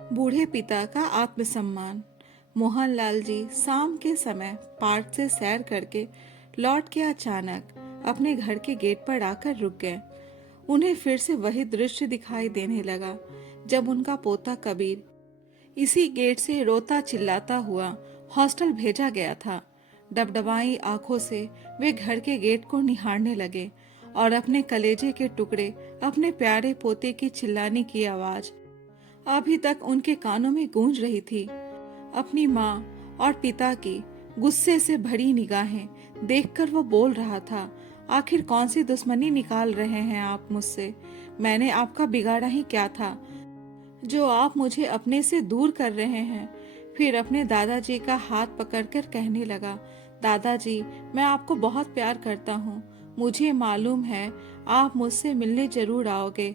बूढ़े पिता का आत्मसम्मान। मोहनलाल जी शाम के समय पार्क से सैर करके लौट के अचानक अपने घर के गेट पर आकर रुक गए। उन्हें फिर से वही दृश्य दिखाई देने लगा जब उनका पोता कबीर इसी गेट से रोता चिल्लाता हुआ हॉस्टल भेजा गया था। डबडबाई आंखों से वे घर के गेट को निहारने लगे और अपने कलेजे के टुकड़े, अपने प्यारे पोते की चिल्लाने की आवाज अभी तक उनके कानों में गूंज रही थी। अपनी माँ और पिता की गुस्से से भरी निगाहें देखकर वो बोल रहा था, आखिर कौन सी दुश्मनी निकाल रहे हैं आप मुझसे? मैंने आपका बिगाड़ा ही क्या था जो आप मुझे अपने से दूर कर रहे हैं? फिर अपने दादाजी का हाथ पकड़कर कहने लगा, दादाजी, मैं आपको बहुत प्यार करता हूँ। मुझे मालूम है आप मुझसे मिलने जरूर आओगे।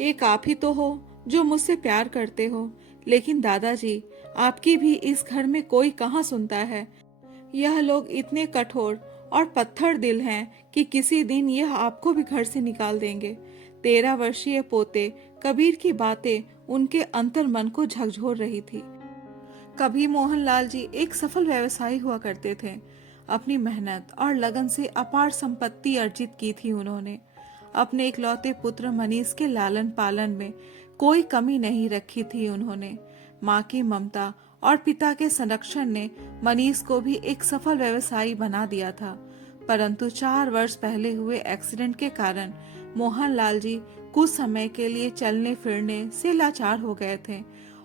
एक आप ही तो हो जो मुझसे प्यार करते हो, लेकिन दादाजी, आपकी भी इस घर में कोई कहाँ सुनता है। यह लोग इतने कठोर और पत्थर दिल हैं कि किसी दिन यह आपको भी घर से निकाल देंगे। 13 वर्षीय पोते कबीर की बातें उनके अंतर मन को झकझोर रही थी। कभी मोहनलाल जी एक सफल व्यवसायी हुआ करते थे। अपनी मेहनत और लगन से अपार संपत्ति अर्जित की थी उन्होंने। अपने इकलौते पुत्र मनीष के लालन पालन में कोई कमी नहीं रखी थी उन्होंने। माँ की ममता और पिता के संरक्षण ने मनीष को भी एक सफल व्यवसायी बना दिया था। परंतु 4 वर्ष पहले हुए एक्सीडेंट के कारण मोहनलाल जी कुछ समय के लिए चलने फिरने से लाचार हो गए थे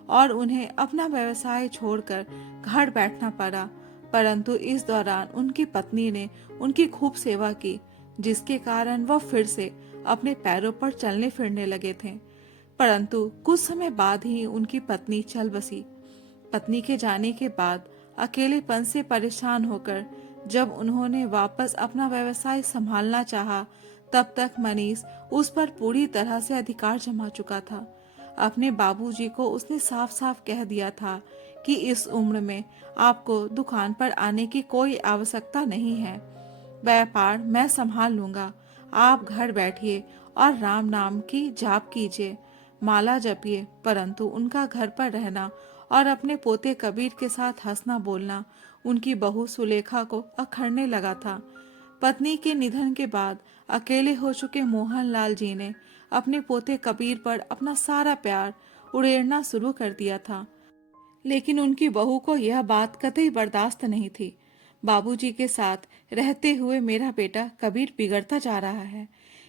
और उन्हें अपना व्यवसाय छोड़कर घर बैठना पड़ा। परंतु इस दौरान उनकी पत्नी ने उनकी खूब सेवा की, जिसके कारण वह फिर से अपने पैरों पर चलने फिरने लगे थे। परंतु कुछ समय बाद ही उनकी पत्नी चल बसी। पत्नी के जाने के बाद अकेलेपन से परेशान होकर जब उन्होंने वापस अपना व्यवसाय संभालना चाहा, तब तक मनीष उस पर पूरी तरह से अधिकार जमा चुका था। अपने बाबूजी को उसने साफ साफ कह दिया था कि इस उम्र में आपको दुकान पर आने की कोई आवश्यकता नहीं है। व्यापार मैं संभाल लूंगा। आप घर बैठिए और राम नाम की जाप कीजिए, माला जपिए। परंतु उनका घर पर रहना और अपने पोते कबीर के साथ हंसना बोलना उनकी बहू सुलेखा को अखरने लगा था। पत्नी के निधन के बाद अकेले हो चुके मोहनलाल जी ने अपने पोते कबीर पर अपना सारा प्यार उड़ेरना शुरू कर दिया था। लेकिन उनकी बहू को यह बात कतई बर्दाश्त नहीं थी। बाबूजी के साथ रहते हुए मेरा बेटा कबीर बिगड़ता जा रहा है,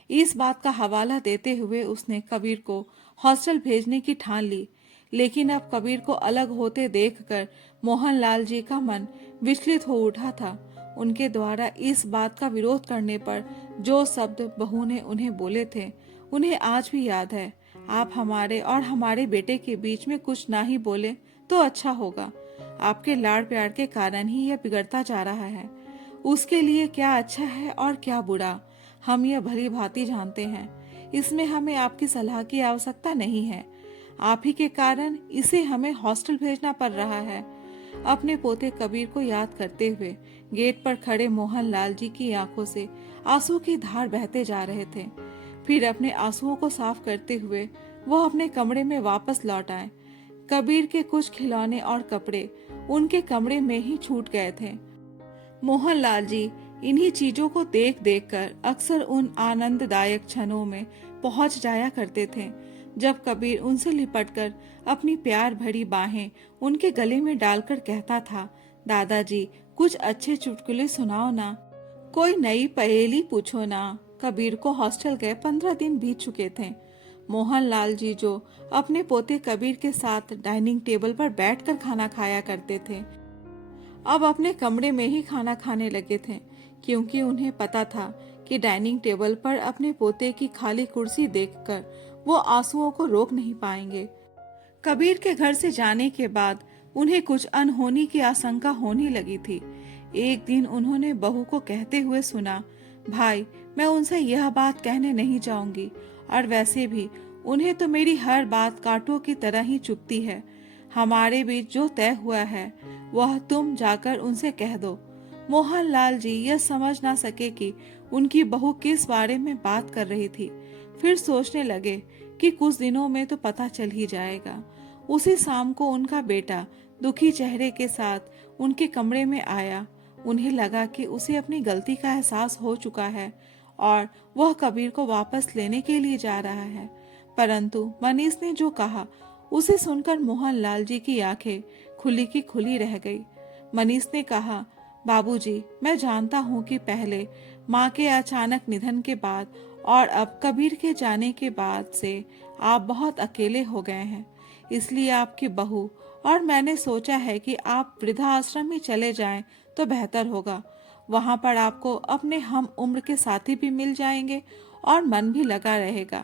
इस बात का हवाला देते हुए उसने कबीर को हॉस्टल भेजने की ठान ली। लेकिन अब कबीर को अलग होते देखकर मोहनलाल जी का मन विचलित हो उठा था। उनके द्वारा इस बात का विरोध करने पर जो शब्द बहू ने उन्हें बोले थे, उन्हें आज भी याद है। आप हमारे और हमारे बेटे के बीच में कुछ ना ही बोले तो अच्छा होगा। आपके लाड़ प्यार के कारण ही यह बिगड़ता जा रहा है। उसके लिए क्या अच्छा है और क्या बुरा, हम यह भली भांति जानते हैं। इसमें हमें आपकी सलाह की आवश्यकता नहीं है। आप ही के कारण इसे हमें हॉस्टल भेजना पड़ रहा है। अपने पोते कबीर को याद करते हुए गेट पर खड़े मोहनलाल जी की आंखों से आंसू की धार बहते जा रहे थे। फिर अपने आंसुओं को साफ करते हुए वो अपने कमरे में वापस लौट आए। कबीर के कुछ खिलौने और कपड़े उनके कमरे में ही छूट गए थे। मोहनलाल जी इन्हीं चीजों को देख देख कर अक्सर उन आनंददायक क्षणों में पहुंच जाया करते थे जब कबीर उनसे लिपटकर अपनी प्यार भरी बाहें उनके गले में डालकर कहता था, दादाजी, कुछ अच्छे चुटकुले सुनाओ ना, कोई नई पहेली पूछो ना। कबीर को हॉस्टल गए 15 दिन बीत चुके थे। मोहनलाल जी जो अपने पोते कबीर के साथ डाइनिंग टेबल पर बैठकर खाना खाया करते थे, अब अपने कमरे में ही खाना खाने लगे थे, क्योंकि उन्हें पता था कि डाइनिंग टेबल पर अपने पोते की खाली कुर्सी देखकर वो आंसुओं को रोक नहीं पाएंगे। कबीर के घर से जाने के बाद उन्हें कुछ अनहोनी की आशंका होने लगी थी। एक दिन उन्होंने बहू को कहते हुए सुना, भाई, मैं उनसे यह बात कहने नहीं जाऊंगी, और वैसे भी उन्हें तो मेरी हर बात कांटों की तरह ही चुभती है। हमारे बीच जो तय हुआ है वह तुम जाकर उनसे कह दो। मोहनलाल जी यह समझ ना सके कि उनकी बहू किस बारे में बात कर रही थी। फिर सोचने लगे कि कुछ दिनों में तो पता चल ही जाएगा। उसी शाम को उनका बेटा दुखी चेहरे के साथ उनके कमरे में आया। उन्हें लगा कि उसे अपनी गलती का एहसास हो चुका है और वह कबीर को वापस लेने के लिए जा रहा है। परंतु मनीष ने जो कहा उसे सुनकर मोहनलाल जी की आंखें खुली की खुली रह गई। मनीष ने कहा, बाबूजी, मैं जानता हूँ कि पहले माँ के अचानक निधन के बाद और अब कबीर के जाने के बाद से आप बहुत अकेले हो गए हैं। इसलिए आपकी बहू और मैंने सोचा है कि आप वृद्धाश्रम में चले जाएं तो बेहतर होगा। वहां पर आपको अपने हम उम्र के साथी भी मिल जाएंगे और मन भी लगा रहेगा।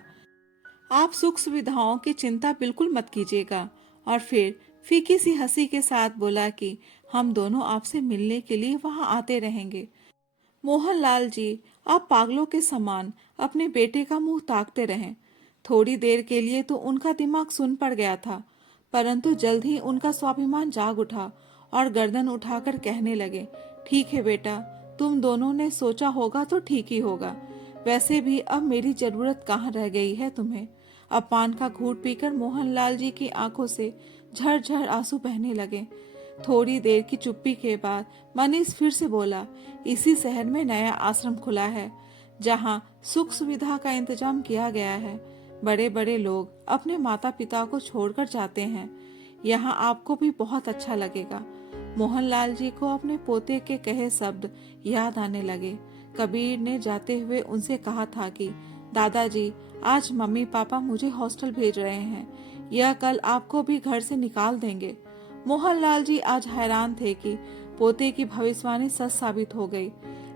आप सुख सुविधाओं की चिंता बिल्कुल मत कीजिएगा। और फिर फीकी सी हंसी के साथ बोला कि हम दोनों आपसे मिलने के लिए वहां आते रहेंगे। मोहनलाल जी आप पागलों के समान अपने बेटे का मुंह ताकते रहें। थोड़ी देर के लिए तो उनका दिमाग सुन पड़ गया था, परंतु जल्द ही उनका स्वाभिमान जाग उठा और गर्दन उठाकर कहने लगे, ठीक है बेटा, तुम दोनों ने सोचा होगा तो ठीक ही होगा। वैसे भी अब मेरी जरूरत कहाँ रह गई है तुम्हें। अब पान का घूंट पीकर मोहनलाल जी की आंखों से झरझर आंसू बहने लगे। थोड़ी देर की चुप्पी के बाद मनीष फिर से बोला, इसी शहर में नया आश्रम खुला है जहाँ सुख सुविधा का इंतजाम किया गया है। बड़े बड़े लोग अपने माता पिता को छोड़कर जाते हैं। यहाँ आपको भी बहुत अच्छा लगेगा। मोहनलाल जी को अपने पोते के कहे शब्द याद आने लगे। कबीर ने जाते हुए उनसे कहा था कि दादाजी, आज मम्मी पापा मुझे हॉस्टल भेज रहे हैं, यह कल आपको भी घर से निकाल देंगे। मोहनलाल जी आज हैरान थे कि पोते की भविष्यवाणी सच साबित हो गई।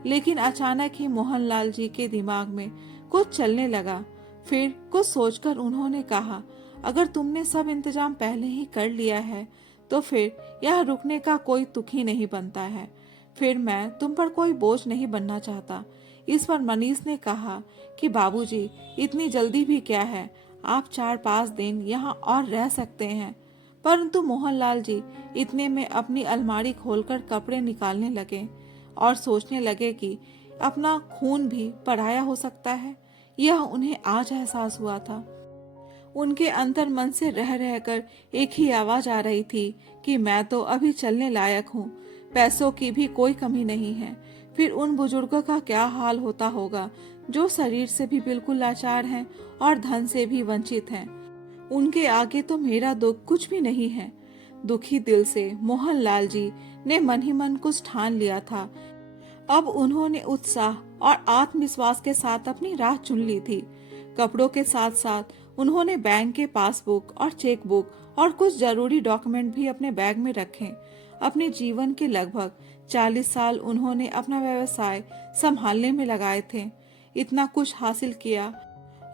लेकिन अचानक ही मोहनलाल जी के दिमाग में कुछ चलने लगा। फिर कुछ सोचकर उन्होंने कहा, अगर तुमने सब इंतजाम पहले ही कर लिया है तो फिर यह रुकने का कोई तुक ही नहीं बनता है। फिर मैं तुम पर कोई बोझ नहीं बनना चाहता। इस पर मनीष ने कहा कि बाबूजी, इतनी जल्दी भी क्या है, आप 4-5 दिन यहाँ और रह सकते हैं। परंतु मोहनलाल जी इतने में अपनी अलमारी खोलकर कपड़े निकालने लगे और सोचने लगे कि अपना खून भी पराया हो सकता है। यह उन्हें आज एहसास हुआ था। उनके अंतर मन से रह रहकर एक ही आवाज आ रही थी कि मैं तो अभी चलने लायक हूँ, पैसों की भी कोई कमी नहीं है। फिर उन बुजुर्गों का क्या हाल होता होगा जो शरीर से भी बिल्कुल लाचार हैं और धन से भी वंचित हैं। उनके आगे तो मेरा दुख कुछ भी नहीं है। दुखी दिल से मोहनलाल जी ने मन ही मन कुछ ठान लिया था। अब उन्होंने उत्साह और आत्मविश्वास के साथ अपनी राह चुन ली थी। कपड़ों के साथ साथ उन्होंने बैंक के पासबुक और चेकबुक और कुछ जरूरी डॉक्यूमेंट भी अपने बैग में रखे। अपने जीवन के लगभग 40 साल उन्होंने अपना व्यवसाय संभालने में लगाए थे। इतना कुछ हासिल किया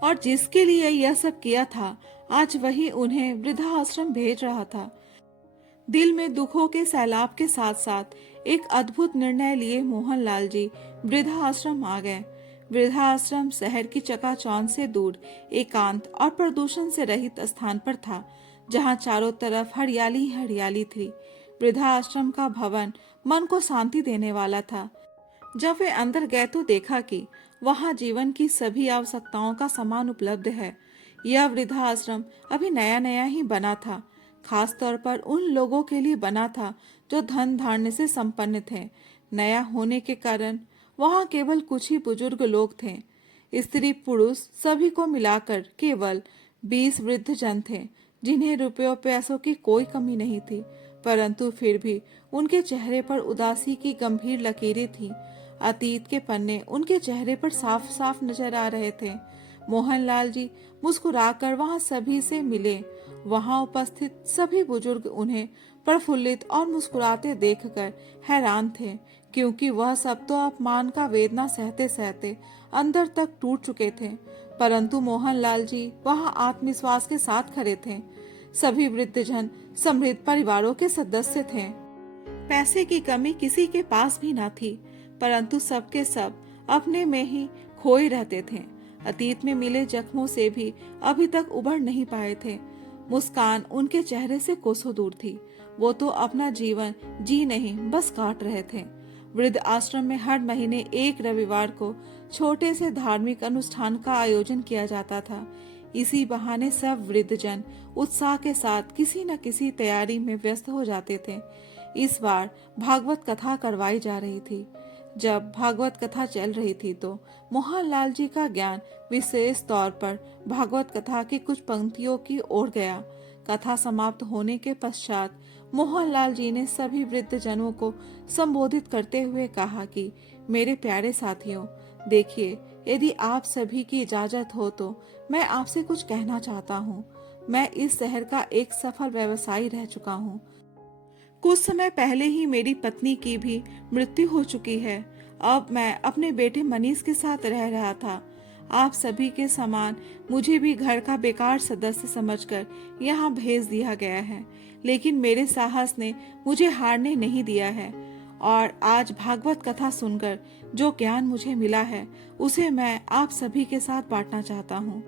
और जिसके लिए यह सब किया था, आज वही उन्हें वृद्धाश्रम भेज रहा था। दिल में दुखों के सैलाब के साथ साथ एक अद्भुत निर्णय लिए मोहनलाल जी वृद्धाश्रम आ गए। वृद्धाश्रम शहर की चकाचौंध से दूर एकांत और प्रदूषण से रहित स्थान पर था, जहां चारों तरफ हरियाली ही हरियाली थी। वृद्धाश्रम का भवन मन को शांति देने वाला था। जब वे अंदर गए तो देखा कि वहां जीवन की सभी आवश्यकताओं का सामान उपलब्ध है। यह वृद्धाश्रम अभी नया नया ही बना था, खास तौर पर उन लोगों के लिए बना था जो धन धान्य से संपन्न थे। नया होने के कारण वहां केवल कुछ ही बुजुर्ग लोग थे। स्त्री पुरुष सभी को मिलाकर केवल 20 वृद्ध जन थे, जिन्हें रुपयों पैसों की कोई कमी नहीं थी। परंतु फिर भी उनके चेहरे पर उदासी की गंभीर लकीरें थी। अतीत के पन्ने उनके चेहरे पर साफ साफ नजर आ रहे थे। मोहनलाल जी मुस्कुराकर वहां सभी से मिले। वहां उपस्थित सभी बुजुर्ग उन्हें प्रफुल्लित और मुस्कुराते देखकर हैरान थे, क्योंकि वह सब तो अपमान का वेदना सहते सहते अंदर तक टूट चुके थे। परंतु मोहनलाल जी वहां आत्मविश्वास के साथ खड़े थे। सभी वृद्धजन समृद्ध परिवारों के सदस्य थे। पैसे की कमी किसी के पास भी न थी, परंतु सबके सब अपने में ही खोए रहते थे। अतीत में मिले जख्मों से भी अभी तक उबर नहीं पाए थे। मुस्कान उनके चेहरे से कोसों दूर थी। वो तो अपना जीवन जी नहीं बस काट रहे थे। वृद्ध आश्रम में हर महीने एक रविवार को छोटे से धार्मिक अनुष्ठान का आयोजन किया जाता था। इसी बहाने सब वृद्धजन उत्साह के साथ किसी न किसी तैयारी में व्यस्त हो जाते थे। इस बार भागवत कथा करवाई जा रही थी। जब भागवत कथा चल रही थी तो मोहनलाल जी का ज्ञान विशेष तौर पर भागवत कथा की कुछ पंक्तियों की ओर गया। कथा समाप्त होने के पश्चात मोहनलाल जी ने सभी वृद्ध जनों को संबोधित करते हुए कहा कि मेरे प्यारे साथियों, देखिए, यदि आप सभी की इजाजत हो तो मैं आपसे कुछ कहना चाहता हूँ। मैं इस शहर का एक सफल व्यवसायी रह चुका हूँ। कुछ समय पहले ही मेरी पत्नी की भी मृत्यु हो चुकी है। अब मैं अपने बेटे मनीष के साथ रह रहा था। आप सभी के समान मुझे भी घर का बेकार सदस्य समझकर यहाँ भेज दिया गया है, लेकिन मेरे साहस ने मुझे हारने नहीं दिया है और आज भागवत कथा सुनकर जो ज्ञान मुझे मिला है उसे मैं आप सभी के साथ बांटना चाहता हूँ।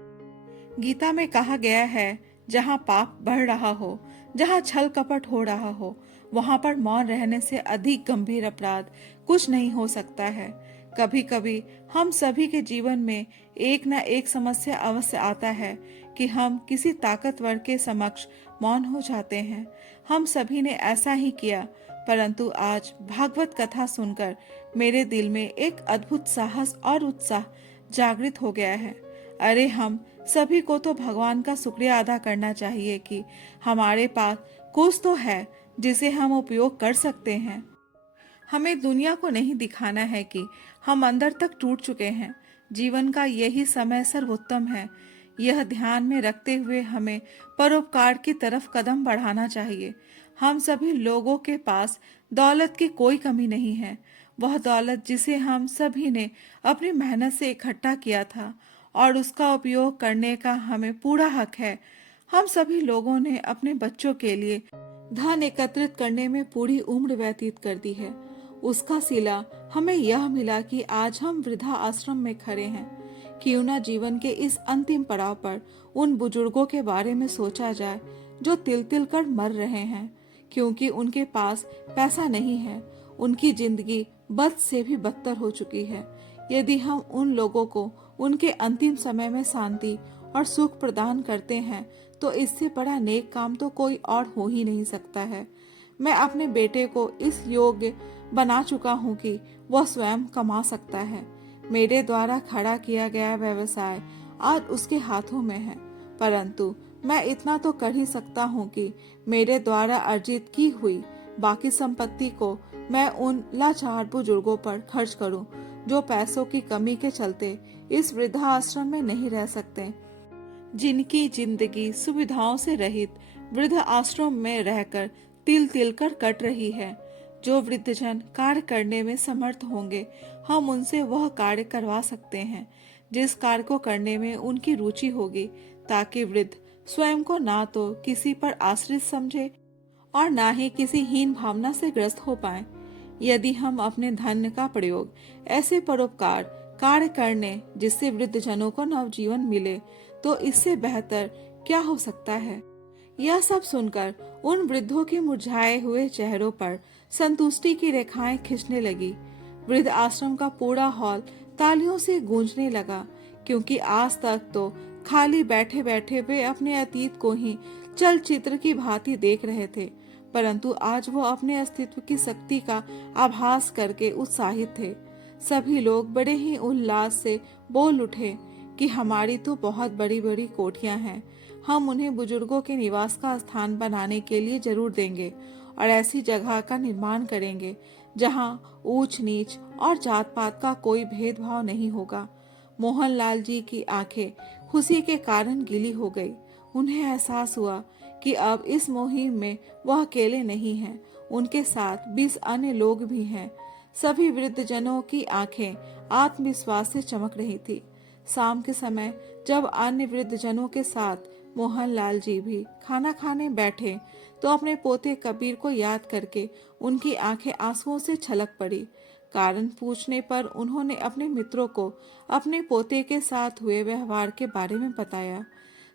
गीता में कहा गया है, जहाँ पाप बढ़ रहा हो, जहाँ छल कपट हो रहा हो, वहां पर मौन रहने से अधिक गंभीर अपराध कुछ नहीं हो सकता है। कभी कभी हम सभी के जीवन में एक न एक समस्या अवश्य आता है कि हम किसी ताकतवर के समक्ष मौन हो जाते हैं। हम सभी ने ऐसा ही किया, परंतु आज भागवत कथा सुनकर मेरे दिल में एक अद्भुत साहस और उत्साह जागृत हो गया है। अरे, हम सभी को तो भगवान का शुक्रिया अदा करना चाहिए कि हमारे पास कुछ तो है जिसे हम उपयोग कर सकते हैं। हमें दुनिया को नहीं दिखाना है कि हम अंदर तक टूट चुके हैं। जीवन का यही समय सर्वोत्तम है। यह ध्यान में रखते हुए हमें परोपकार की तरफ कदम बढ़ाना चाहिए। हम सभी लोगों के पास दौलत की कोई कमी नहीं है। वह दौलत जिसे हम सभी ने अपनी मेहनत से इकट्ठा किया था और उसका उपयोग करने का हमें पूरा हक है। हम सभी लोगों ने अपने बच्चों के लिए धन एकत्रित करने में पूरी उम्र व्यतीत कर दी है। उसका सिला हमें यह मिला कि आज हम वृद्धा आश्रम में खड़े हैं। क्यों न जीवन के इस अंतिम पड़ाव पर उन बुजुर्गों के बारे में सोचा जाए जो तिल तिल कर मर रहे हैं, क्योंकि उनके पास पैसा नहीं है। उनकी जिंदगी बद से भी बदतर हो चुकी है। यदि हम उन लोगों को उनके अंतिम समय में शांति और सुख प्रदान करते हैं तो इससे बड़ा नेक काम तो कोई और हो ही नहीं सकता है। मैं अपने बेटे को इस योग्य बना चुका हूँ कि वह स्वयं कमा सकता है। मेरे द्वारा खड़ा किया गया व्यवसाय आज उसके हाथों में है, परंतु मैं इतना तो कर ही सकता हूँ कि मेरे द्वारा अर्जित की हुई बाकी संपत्ति को मैं उन लाचार बुजुर्गों पर खर्च करूं जो पैसों की कमी के चलते इस वृद्धाश्रम में नहीं रह सकते, जिनकी जिंदगी सुविधाओं से रहित वृद्ध आश्रम में रहकर तिल तिल कर कट रही है। जो वृद्धजन कार्य करने में समर्थ होंगे, हम उनसे वह कार्य करवा सकते हैं जिस कार्य को करने में उनकी रुचि होगी, ताकि वृद्ध स्वयं को ना तो किसी पर आश्रित समझे और ना ही किसी हीन भावना से ग्रस्त हो पाए। यदि हम अपने धन का प्रयोग ऐसे परोपकार कार्य करने जिससे वृद्धजनों को नवजीवन मिले, तो इससे बेहतर क्या हो सकता है। यह सब सुनकर उन वृद्धों के मुरझाए हुए चेहरों पर संतुष्टि की रेखाएं खिंचने लगी। वृद्ध आश्रम का पूरा हॉल तालियों से गूंजने लगा, क्योंकि आज तक तो खाली बैठे बैठे वे अपने अतीत को ही चलचित्र की भांति देख रहे थे, परंतु आज वो अपने अस्तित्व की शक्ति का आभास करके उत्साहित थे। सभी लोग बड़े ही उल्लास से बोल उठे कि हमारी तो बहुत बड़ी बड़ी कोठियां हैं, हम उन्हें बुजुर्गों के निवास का स्थान बनाने के लिए जरूर देंगे और ऐसी जगह का निर्माण करेंगे जहां ऊंच नीच और जात पात का कोई भेदभाव नहीं होगा। मोहनलाल जी की आंखें खुशी के कारण गीली हो गई। उन्हें एहसास हुआ कि अब इस मुहिम में वह अकेले नहीं हैं, उनके साथ 20 अन्य लोग भी हैं। सभी वृद्धजनों की आंखें आत्मविश्वास से चमक रही थी। शाम के समय जब अन्य वृद्धजनों के साथ मोहनलाल जी भी खाना खाने बैठे तो अपने पोते कबीर को याद करके उनकी आंखें आंसुओं से छलक पड़ी। कारण पूछने पर उन्होंने अपने मित्रों को अपने पोते के साथ हुए व्यवहार के बारे में बताया।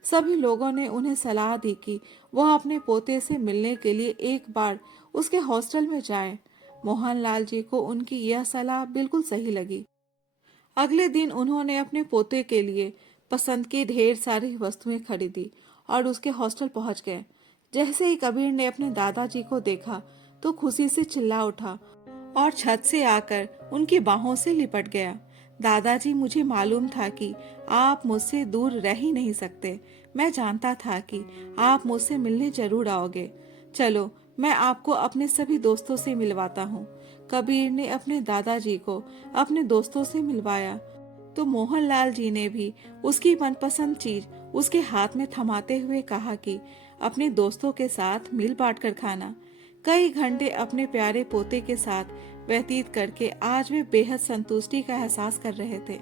सभी लोगों ने उन्हें सलाह दी कि वह अपने पोते से मिलने के लिए एक बार उसके हॉस्टल में जाएं। मोहनलाल जी को उनकी यह सलाह बिल्कुल सही लगी। अगले दिन उन्होंने अपने पोते के लिए पसंद की ढेर सारी वस्तुएं खरीदी और उसके हॉस्टल पहुंच गए। जैसे ही कबीर ने अपने दादाजी को देखा तो खुशी से चिल्ला उठा और छत से आकर उनकी बाहों से लिपट गया। दादाजी, मुझे मालूम था कि आप मुझसे दूर रह ही नहीं सकते। मैं जानता था कि आप मुझसे मिलने जरूर आओगे। चलो, मैं आपको अपने सभी दोस्तों से मिलवाता हूँ। कबीर ने अपने दादाजी को अपने दोस्तों से मिलवाया तो मोहनलाल जी ने भी उसकी मनपसंद चीज उसके हाथ में थमाते हुए कहा कि अपने दोस्तों के साथ मिल बांट कर खाना। कई घंटे अपने प्यारे पोते के साथ व्यतीत करके आज वे बेहद संतुष्टि का एहसास कर रहे थे।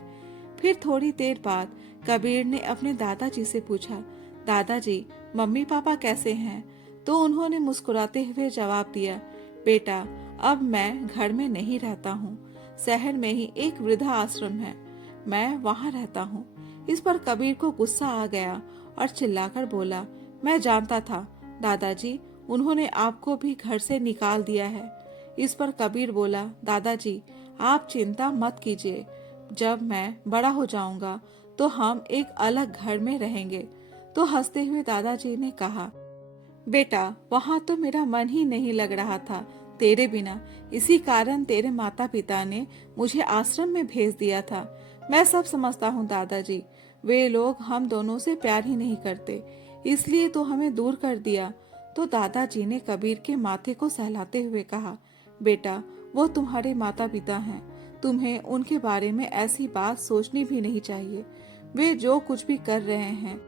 फिर थोड़ी देर बाद कबीर ने अपने दादाजी से पूछा, दादाजी, मम्मी पापा कैसे हैं? तो उन्होंने मुस्कुराते हुए जवाब दिया, बेटा, अब मैं घर में नहीं रहता हूँ। शहर में ही एक वृद्धा आश्रम है, मैं वहाँ रहता हूँ। इस पर कबीर को गुस्सा आ गया और चिल्लाकर बोला, मैं जानता था दादाजी, उन्होंने आपको भी घर से निकाल दिया है। इस पर कबीर बोला, दादाजी, आप चिंता मत कीजिए, जब मैं बड़ा हो जाऊंगा तो हम एक अलग घर में रहेंगे। तो हंसते हुए दादाजी ने कहा, बेटा, वहाँ तो मेरा मन ही नहीं लग रहा था तेरे बिना। इसी कारण तेरे माता पिता ने मुझे आश्रम में भेज दिया था। मैं सब समझता हूँ दादाजी, वे लोग हम दोनों से प्यार ही नहीं करते, इसलिए तो हमें दूर कर दिया। तो दादाजी ने कबीर के माथे को सहलाते हुए कहा, बेटा, वो तुम्हारे माता पिता हैं, तुम्हें उनके बारे में ऐसी बात सोचनी भी नहीं चाहिए। वे जो कुछ भी कर रहे हैं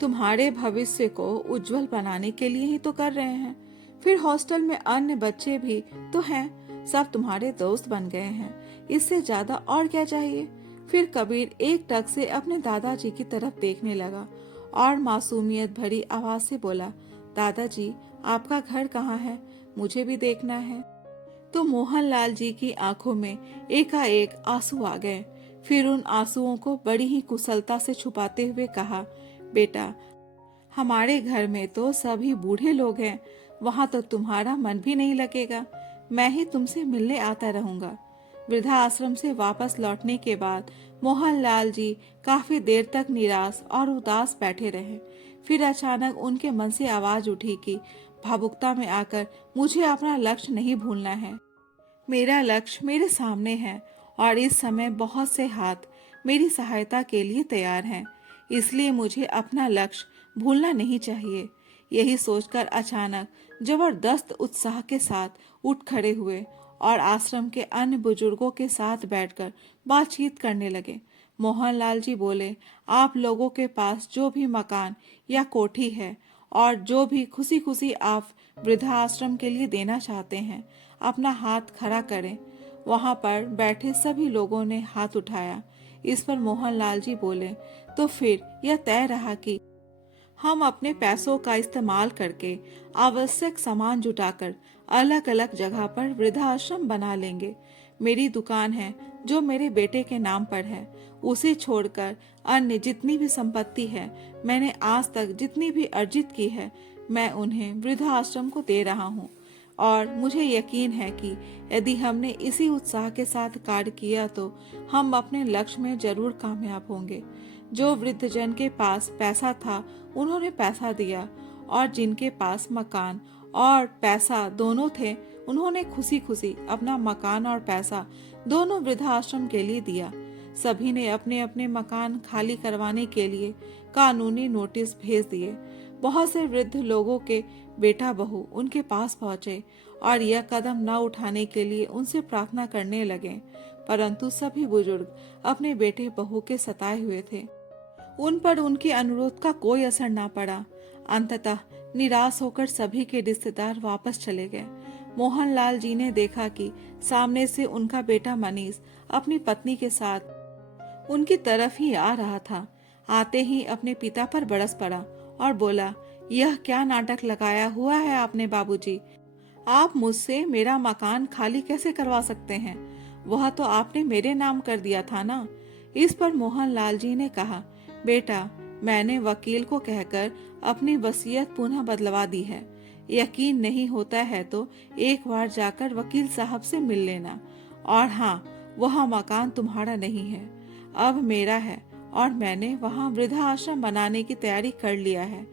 तुम्हारे भविष्य को उज्जवल बनाने के लिए ही तो कर रहे हैं। फिर हॉस्टल में अन्य बच्चे भी तो हैं, सब तुम्हारे दोस्त बन गए हैं, इससे ज्यादा और क्या चाहिए? फिर कबीर एक टक से अपने दादाजी की तरफ देखने लगा और मासूमियत भरी आवाज से बोला, दादाजी, आपका घर कहाँ है? मुझे भी देखना है। तो मोहनलाल जी की आंखों में एकाएक आंसू आ गए। फिर उन आंसुओं को बड़ी ही कुशलता से छुपाते हुए कहा, बेटा, हमारे घर में तो सभी बूढ़े लोग हैं, वहाँ तो तुम्हारा मन भी नहीं लगेगा। मैं ही तुमसे मिलने आता रहूंगा। वृद्धा आश्रम से वापस लौटने के बाद मोहनलाल जी काफी देर तक निराश और उदास बैठे रहे। फिर अचानक उनके मन से आवाज उठी कि भावुकता में आकर, मुझे अपना लक्ष्य नहीं भूलना है। मेरा लक्ष्य मेरे सामने है और इस समय बहुत से हाथ मेरी सहायता के लिए तैयार हैं, इसलिए मुझे अपना लक्ष्य भूलना नहीं चाहिए। यही सोचकर अचानक जबरदस्त उत्साह के साथ उठ खड़े हुए और आश्रम के अन्य बुजुर्गों के साथ बैठकर बातचीत करने लगे। मोहनलाल जी बोले, आप लोगों के पास जो भी मकान या कोठी है और जो भी खुशी खुशी आप वृद्धा आश्रम के लिए देना चाहते हैं, अपना हाथ खड़ा करें। वहां पर बैठे सभी लोगों ने हाथ उठाया। इस पर मोहनलाल जी बोले, तो फिर यह तय रहा कि हम अपने पैसों का इस्तेमाल करके आवश्यक सामान जुटाकर अलग अलग जगह पर वृद्धाश्रम बना लेंगे। मेरी दुकान है जो मेरे बेटे के नाम पर है, उसे छोड़कर अन्य जितनी भी संपत्ति है, मैंने आज तक जितनी भी अर्जित की है, मैं उन्हें वृद्धाश्रम को दे रहा हूँ। और मुझे यकीन है कि यदि हमने इसी उत्साह के साथ कार्य किया तो हम अपने लक्ष्य में जरूर कामयाब होंगे। जो वृद्धजन के पास पैसा था उन्होंने पैसा दिया, और जिनके पास मकान और पैसा दोनों थे उन्होंने खुशी खुशी अपना मकान और पैसा दोनों वृद्धाश्रम के लिए दिया। सभी ने अपने अपने मकान खाली करवाने के लिए कानूनी नोटिस भेज दिए। बहुत से वृद्ध लोगों के बेटा बहू उनके पास पहुंचे और यह कदम न उठाने के लिए उनसे प्रार्थना करने लगे, परंतु सभी बुजुर्ग अपने बेटे बहू के सताए हुए थे। उन पर उनके अनुरोध का कोई असर न पड़ा। अंततः निराश होकर सभी के रिश्तेदार वापस चले गए। मोहनलाल जी ने देखा कि सामने से उनका बेटा मनीष अपनी पत्नी के साथ उनकी तरफ ही आ रहा था। आते ही अपने पिता पर बरस पड़ा और बोला, यह क्या नाटक लगाया हुआ है आपने बाबूजी? आप मुझसे मेरा मकान खाली कैसे करवा सकते हैं? वह तो आपने मेरे नाम कर दिया था ना। इस पर मोहनलाल जी ने कहा, बेटा, मैंने वकील को कहकर अपनी वसीयत पुनः बदलवा दी है। यकीन नहीं होता है तो एक बार जाकर वकील साहब से मिल लेना। और हाँ, वह मकान तुम्हारा नहीं है, अब मेरा है और मैंने वहाँ वृद्धा आश्रम बनाने की तैयारी कर लिया है।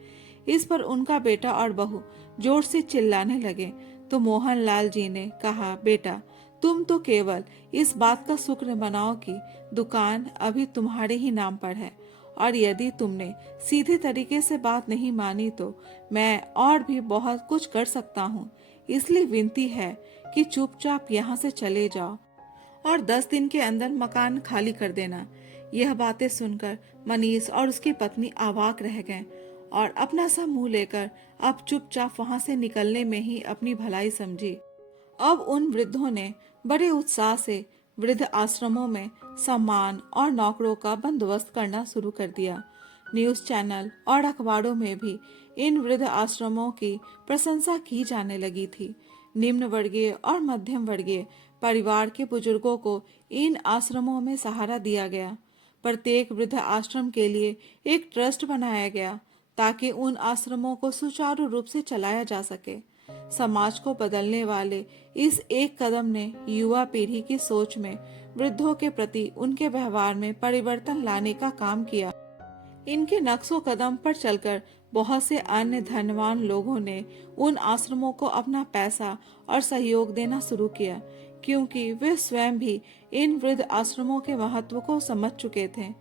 इस पर उनका बेटा और बहू जोर से चिल्लाने लगे तो मोहनलाल जी ने कहा, बेटा तुम तो केवल इस बात का शुक्र मनाओ कि दुकान अभी तुम्हारे ही नाम पर है, और यदि तुमने सीधे तरीके से बात नहीं मानी तो मैं और भी बहुत कुछ कर सकता हूँ। इसलिए विनती है कि चुपचाप यहाँ से चले जाओ और 10 दिन के अंदर मकान खाली कर देना। यह बातें सुनकर मनीष और उसकी पत्नी अवाक रह गए और अपना सा मुंह लेकर अब चुपचाप वहां से निकलने में ही अपनी भलाई समझी। अब उन वृद्धों ने बड़े उत्साह से वृद्ध आश्रमों में सामान और नौकरों का बंदोबस्त करना शुरू कर दिया। न्यूज़ चैनल और अखबारों में भी इन वृद्ध आश्रमों की प्रशंसा की जाने लगी थी। निम्न वर्गीय और मध्यम वर्गीय परिवार के बुजुर्गों को इन आश्रमों में सहारा दिया गया। प्रत्येक वृद्ध आश्रम के लिए एक ट्रस्ट बनाया गया ताकि उन आश्रमों को सुचारू रूप से चलाया जा सके। समाज को बदलने वाले इस एक कदम ने युवा पीढ़ी की सोच में, वृद्धों के प्रति उनके व्यवहार में परिवर्तन लाने का काम किया। इनके नक्शो कदम पर चलकर बहुत से अन्य धनवान लोगों ने उन आश्रमों को अपना पैसा और सहयोग देना शुरू किया, क्योंकि वे स्वयं भी इन वृद्ध आश्रमों के महत्व को समझ चुके थे।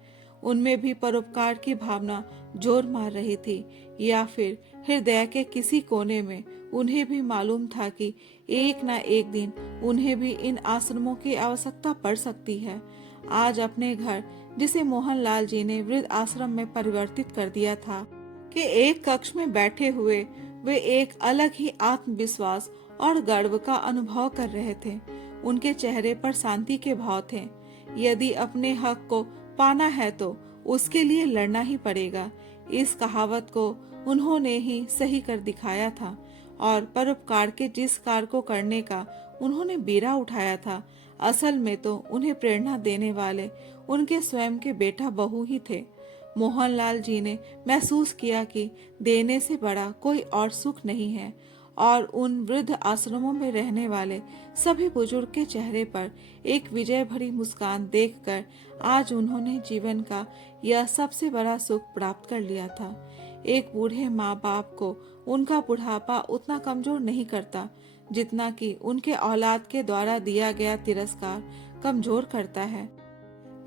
उनमें भी परोपकार की भावना जोर मार रही थी, या फिर हृदय के किसी कोने में उन्हें भी मालूम था कि एक न एक दिन उन्हें भी इन आश्रमों की आवश्यकता पड़ सकती है। आज अपने घर, जिसे मोहनलाल जी ने वृद्ध आश्रम में परिवर्तित कर दिया था, कि एक कक्ष में बैठे हुए वे एक अलग ही आत्मविश्वास और गर्व का अनुभव कर रहे थे। उनके चेहरे पर शांति के भाव थे। यदि अपने हक को पाना है तो उसके लिए लड़ना ही पड़ेगा। इस कहावत को उन्होंने ही सही कर दिखाया था, और परोपकार के जिस कार्य को करने का उन्होंने बीड़ा उठाया था, असल में तो उन्हें प्रेरणा देने वाले उनके स्वयं के बेटा बहू ही थे। मोहनलाल जी ने महसूस किया कि देने से बड़ा कोई और सुख नहीं है, और उन वृद्ध आश्रमों में रहने वाले सभी बुजुर्ग के चेहरे पर एक विजय भरी मुस्कान देखकर आज उन्होंने जीवन का यह सबसे बड़ा सुख प्राप्त कर लिया था। एक बूढ़े माँ बाप को उनका बुढ़ापा उतना कमजोर नहीं करता जितना कि उनके औलाद के द्वारा दिया गया तिरस्कार कमजोर करता है।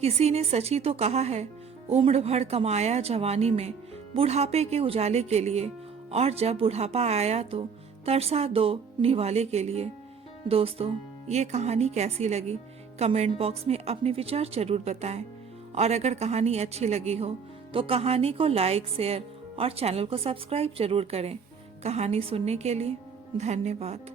किसी ने सच ही तो कहा है, उम्र भर कमाया जवानी में बुढ़ापे के उजाले के लिए, और जब बुढ़ापा आया तो तरसा दो निवाले के लिए। दोस्तों, ये कहानी कैसी लगी कमेंट बॉक्स में अपने विचार जरूर बताएं, और अगर कहानी अच्छी लगी हो तो कहानी को लाइक, शेयर और चैनल को सब्सक्राइब जरूर करें। कहानी सुनने के लिए धन्यवाद।